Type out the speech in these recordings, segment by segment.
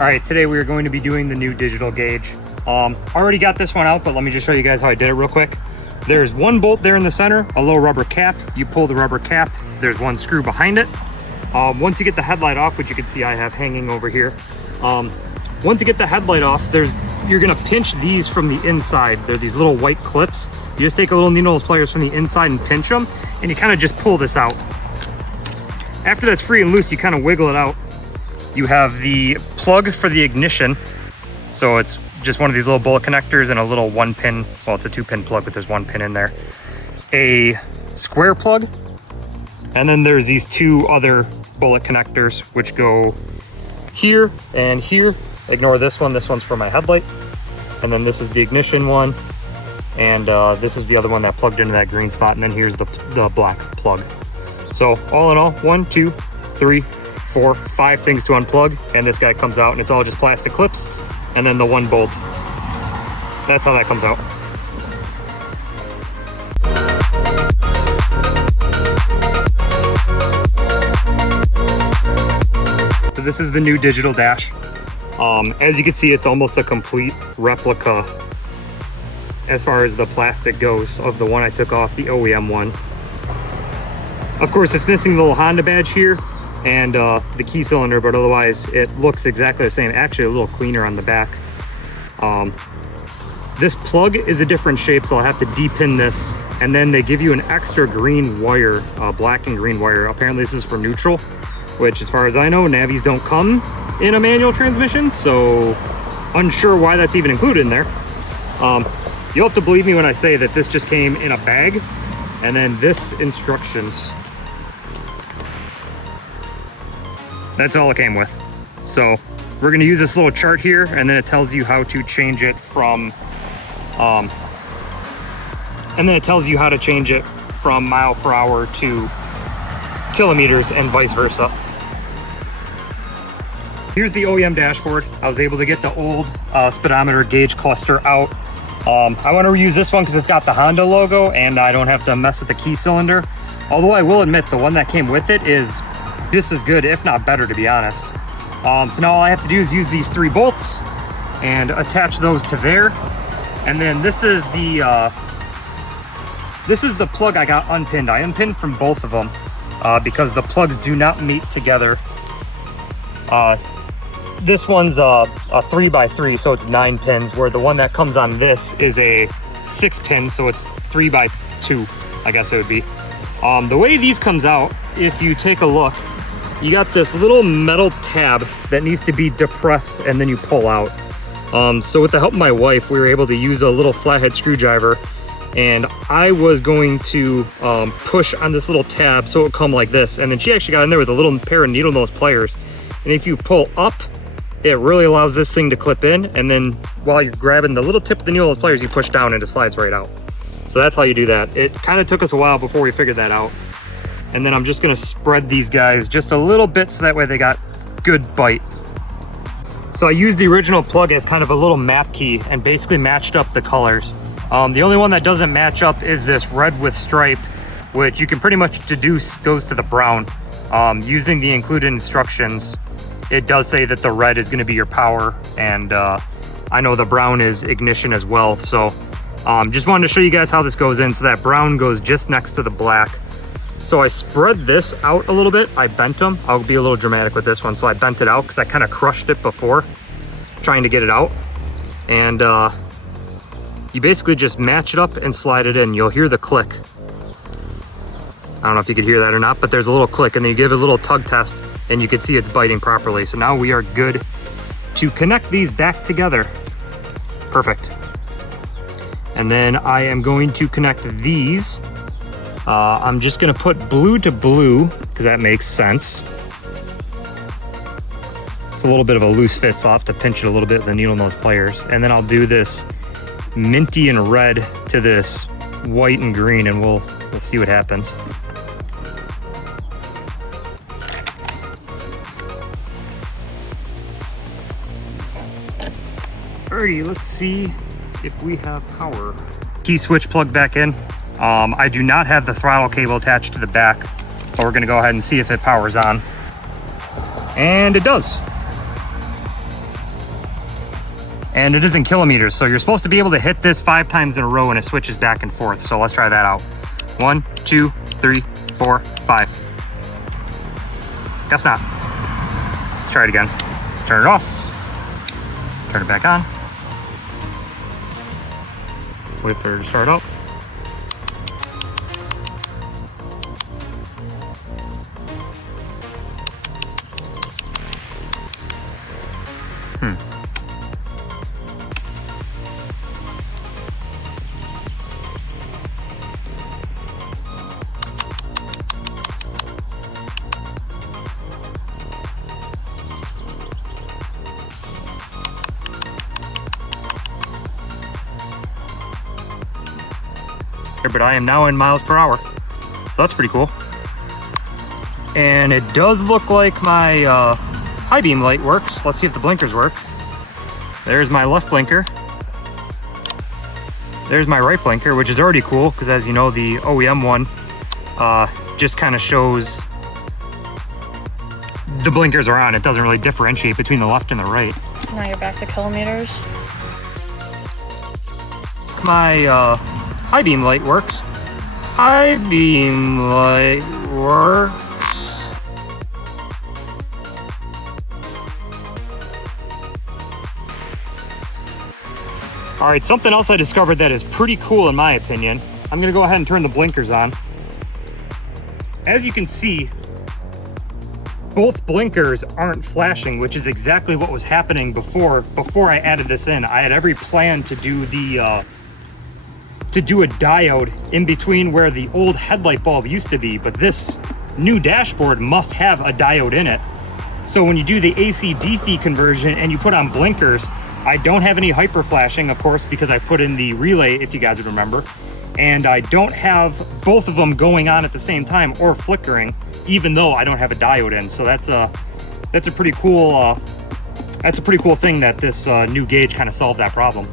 All right, today we are going to be doing the new digital gauge. Already got this one out, but let me just show you guys how I did it real quick. There's one bolt there in the center, a little rubber cap. You pull the rubber cap, there's one screw behind it. Once you get the headlight off, which you can see I have hanging over here. Once you get the headlight off, you're gonna pinch these from the inside. They're these little white clips. You just take a little needle nose pliers from the inside and pinch them, and you kind of just pull this out. After that's free and loose, you kind of wiggle it out. You have the plug for the ignition. So it's just one of these little bullet connectors and a little 1-pin, well, it's a 2-pin plug, but there's 1 pin in there. A square plug. And then there's these 2 other bullet connectors, which go here and here. Ignore this one. This one's for my headlight. And then this is the ignition one. And this is the other one that plugged into that green spot. And then here's the black plug. So all in all, 1, 2, 3, 4, 5 things to unplug. And this guy comes out and it's all just plastic clips. And then the 1 bolt. That's how that comes out. So this is the new digital dash. As you can see, it's almost a complete replica as far as the plastic goes of the one I took off, the OEM one. Of course, it's missing the little Honda badge here and the key cylinder, but otherwise it looks exactly the same. Actually a little cleaner on the back. This plug is a different shape, so I'll have to de-pin this, and then they give you an extra green wire, black and green wire. Apparently this is for neutral, which as far as I know, Navis don't come in a manual transmission, so unsure why that's even included in there. You'll have to believe me when I say that this just came in a bag, and then this instructions. That's all it came with. So we're gonna use this little chart here, and then it tells you how to change it from, mile per hour to kilometers and vice versa. Here's the OEM dashboard. I was able to get the old speedometer gauge cluster out. I want to reuse this one because it's got the Honda logo and I don't have to mess with the key cylinder. Although I will admit the one that came with it is just as good, if not better, to be honest. So now all I have to do is use these 3 bolts and attach those to there. And then this is the plug I got unpinned. I unpinned from both of them because the plugs do not meet together. This one's a 3x3, so it's 9 pins, where the one that comes on this is a 6-pin, so it's 3x2, I guess it would be. The way these comes out, if you take a look, you got this little metal tab that needs to be depressed and then you pull out. So with the help of my wife, we were able to use a little flathead screwdriver, and I was going to push on this little tab so it would come like this, and then she actually got in there with a little pair of needle nose pliers, and if you pull up, it really allows this thing to clip in, and then while you're grabbing the little tip of the needle nose pliers, you push down and it slides right out. So that's how you do that. It kind of took us a while before we figured that out. And then I'm just gonna spread these guys just a little bit so that way they got good bite. So I used the original plug as kind of a little map key and basically matched up the colors. The only one that doesn't match up is this red with stripe, which you can pretty much deduce goes to the brown. Using the included instructions, it does say that the red is gonna be your power, and I know the brown is ignition as well. So just wanted to show you guys how this goes in. So that brown goes just next to the black. So I spread this out a little bit. I bent them. I'll be a little dramatic with this one. So I bent it out because I kind of crushed it before trying to get it out. And you basically just match it up and slide it in. You'll hear the click. I don't know if you could hear that or not, but there's a little click, and then you give it a little tug test and you can see it's biting properly. So now we are good to connect these back together. Perfect. And then I am going to connect these. I'm just gonna put blue to blue because that makes sense. It's a little bit of a loose fit, so I'll have to pinch it a little bit with the needle nose pliers. And then I'll do this minty and red to this white and green, and we'll see what happens. Alrighty, let's see if we have power. Key switch plugged back in. I do not have the throttle cable attached to the back, but we're gonna go ahead and see if it powers on. And it does. And it is in kilometers, so you're supposed to be able to hit this 5 times in a row and it switches back and forth. So let's try that out. 1, 2, 3, 4, 5. Guess not. Let's try it again. Turn it off. Turn it back on. Wait for it to start up. But I am now in miles per hour, so that's pretty cool. And it does look like my high beam light works. Let's see if the blinkers work. There's my left blinker. There's my right blinker, which is already cool because, as you know, the OEM one just kind of shows the blinkers are on. It doesn't really differentiate between the left and the right. Now you're back to kilometers. My high beam light works. High beam light works. All right, something else I discovered that is pretty cool in my opinion. I'm gonna go ahead and turn the blinkers on. As you can see, both blinkers aren't flashing, which is exactly what was happening before I added this in. I had every plan to do a diode in between where the old headlight bulb used to be, but this new dashboard must have a diode in it. So when you do the AC-DC conversion and you put on blinkers, I don't have any hyper flashing, of course, because I put in the relay, if you guys would remember, and I don't have both of them going on at the same time or flickering, even though I don't have a diode in. So that's a pretty cool thing that this new gauge kind of solved that problem.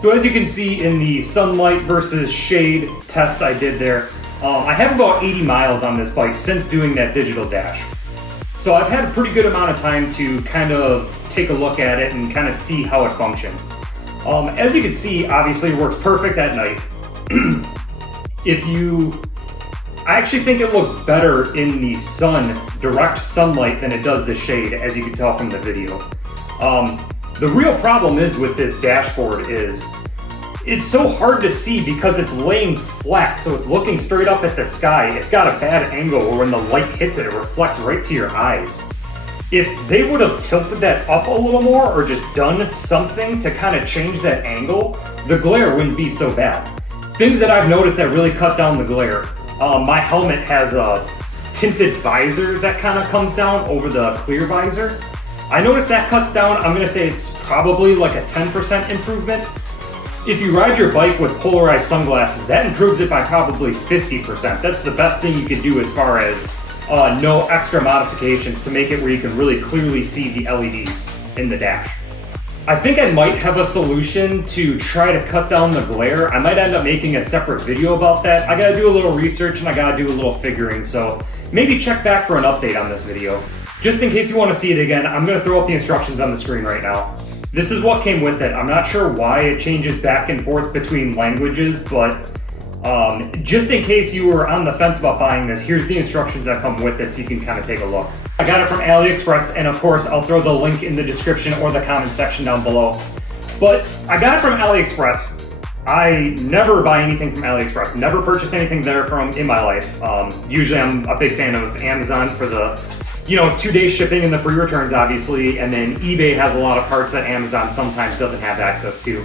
So as you can see in the sunlight versus shade test I did there, I have about 80 miles on this bike since doing that digital dash. So I've had a pretty good amount of time to kind of take a look at it and kind of see how it functions. As you can see, obviously it works perfect at night. I actually think it looks better in the direct sunlight than it does the shade, as you can tell from the video. The real problem is with this dashboard is it's so hard to see because it's laying flat, so it's looking straight up at the sky. It's got a bad angle where when the light hits it, it reflects right to your eyes. If they would have tilted that up a little more or just done something to kind of change that angle, the glare wouldn't be so bad. Things that I've noticed that really cut down the glare. My helmet has a tinted visor that kind of comes down over the clear visor. I noticed that cuts down, I'm gonna say it's probably like a 10% improvement. If you ride your bike with polarized sunglasses, that improves it by probably 50%. That's the best thing you can do as far as no extra modifications to make it where you can really clearly see the LEDs in the dash. I think I might have a solution to try to cut down the glare. I might end up making a separate video about that. I gotta do a little research and I gotta do a little figuring, so maybe check back for an update on this video. Just in case you want to see it again, I'm gonna throw up the instructions on the screen right now. This is what came with it. I'm not sure why it changes back and forth between languages, but just in case you were on the fence about buying this, here's the instructions that come with it so you can kind of take a look. I got it from AliExpress, and of course I'll throw the link in the description or the comment section down below. But I got it from AliExpress. I never buy anything from AliExpress, never purchased anything there from in my life. Usually I'm a big fan of Amazon for the 2-day shipping and the free returns, obviously, and then eBay has a lot of parts that Amazon sometimes doesn't have access to.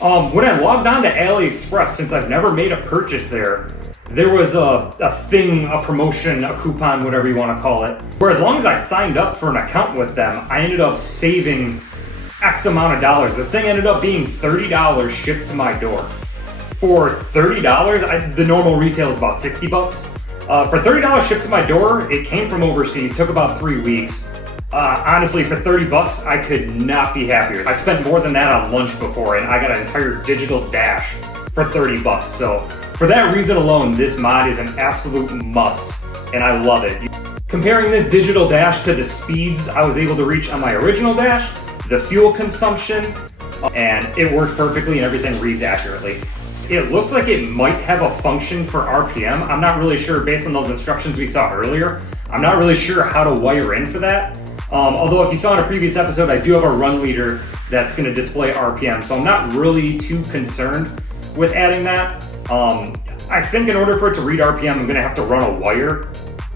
When I logged on to AliExpress, since I've never made a purchase there was a thing, a promotion, a coupon, whatever you want to call it, where as long as I signed up for an account with them, I ended up saving X amount of dollars. This thing ended up being $30 shipped to my door. For $30, the normal retail is about 60 bucks. For $30 shipped to my door, it came from overseas, took about 3 weeks. Honestly, for 30 bucks, I could not be happier. I spent more than that on lunch before, and I got an entire digital dash for 30 bucks. So for that reason alone, this mod is an absolute must, and I love it. Comparing this digital dash to the speeds I was able to reach on my original dash, the fuel consumption, and it worked perfectly and everything reads accurately. It looks like it might have a function for RPM. I'm not really sure based on those instructions we saw earlier. I'm not really sure how to wire in for that. Although if you saw in a previous episode, I do have a run leader that's gonna display RPM, so I'm not really too concerned with adding that. I think in order for it to read RPM, I'm gonna have to run a wire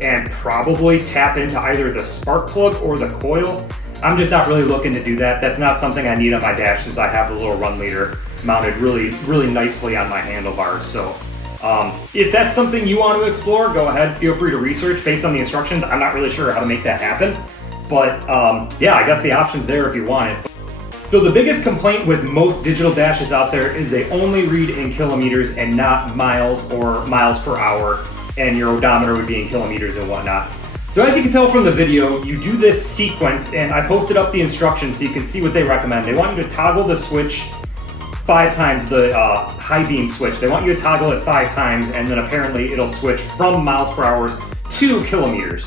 and probably tap into either the spark plug or the coil. I'm just not really looking to do that. That's not something I need on my dash since I have the little run leader mounted really nicely on my handlebars. So if that's something you want to explore, go ahead, feel free to research based on the instructions. I'm not really sure how to make that happen, but yeah, I guess the option's there if you want it. So the biggest complaint with most digital dashes out there is they only read in kilometers and not miles or miles per hour, and your odometer would be in kilometers and whatnot. So as you can tell from the video, you do this sequence, and I posted up the instructions so you can see what they recommend. They want you to toggle the switch 5 times, the high beam switch. They want you to toggle it 5 times, and then apparently it'll switch from miles per hour to kilometers.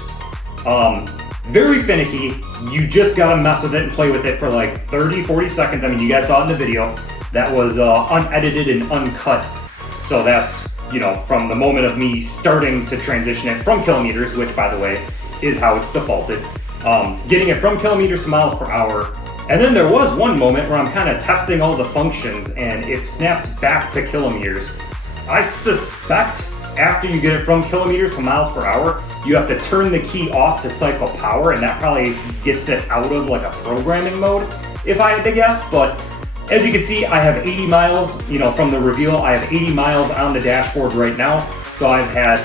Very finicky. You just gotta mess with it and play with it for like 30-40 seconds. I mean, you guys saw it in the video. That was unedited and uncut. So that's, from the moment of me starting to transition it from kilometers, which by the way, is how it's defaulted. Getting it from kilometers to miles per hour. And then there was one moment where I'm kind of testing all the functions and it snapped back to kilometers. I suspect after you get it from kilometers to miles per hour, you have to turn the key off to cycle power, and that probably gets it out of like a programming mode, if I had to guess. But as you can see, I have 80 miles, from the reveal, I have 80 miles on the dashboard right now. So I've had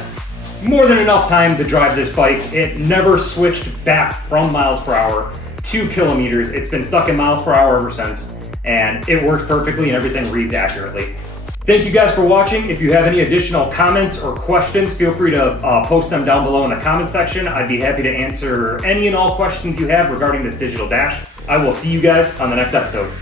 more than enough time to drive this bike. It never switched back from miles per hour to kilometers. It's been stuck in miles per hour ever since, and it works perfectly and everything reads accurately. Thank you guys for watching. If you have any additional comments or questions, feel free to post them down below in the comment section. I'd be happy to answer any and all questions you have regarding this digital dash. I will see you guys on the next episode.